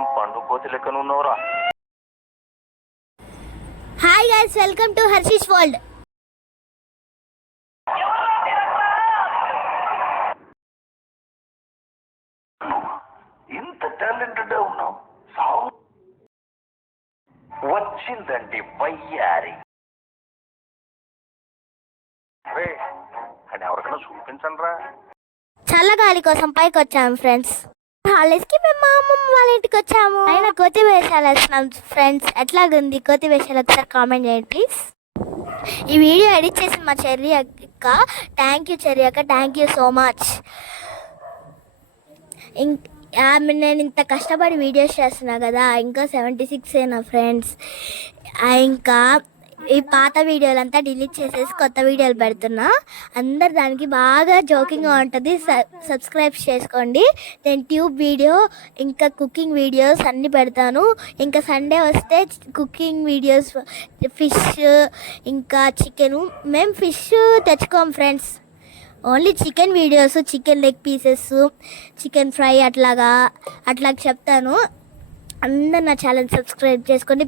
ఏం పండు కోతి లెక్కన ఉన్నావురా? Hi guys, welcome to Harshish world. ఇంత టాలెంటెడ్ ఉన్నావు. వచ్చిందండి వయ్యారి. అని ఎవరికైనా చూపించండి రా. చల్లగాలి కోసం పైకి వచ్చాము ఫ్రెండ్స్. హాలిడేస్కి మేము మా అమ్మమ్మ వాళ్ళ ఇంటికి వచ్చాము. ఆయన కోతి వేషాలు వేస్తున్నాం ఫ్రెండ్స్. ఎట్లాగుంది కోతి వేషాలు? ఒకసారి కామెంట్ చేయండి ప్లీజ్. ఈ వీడియో ఎడిట్ చేసిన మా చెర్రీ అక్క. థ్యాంక్ యూ చెర్రీ అక్క, థ్యాంక్ యూ సో మచ్. నేను ఇంత కష్టపడి వీడియోస్ చేస్తున్నా కదా, ఇంకా 76 నా ఫ్రెండ్స్. ఇంకా ఈ పాత వీడియోలంతా డిలీట్ చేసేసి కొత్త వీడియోలు పెడుతున్నా. అందరు దానికి బాగా జోకింగ్గా ఉంటుంది. సబ్స్క్రైబ్ చేసుకోండి. నేను ట్యూబ్ వీడియో ఇంకా కుకింగ్ వీడియోస్ అన్నీ పెడతాను. ఇంకా సండే వస్తే కుకింగ్ వీడియోస్, ఫిష్ ఇంకా చికెను. మేము ఫిష్ తెచ్చుకోం friends, only chicken videos, chicken leg pieces, chicken fry అట్లా చెప్తాను. అందరు నా ఛానల్ సబ్స్క్రైబ్ చేసుకోండి.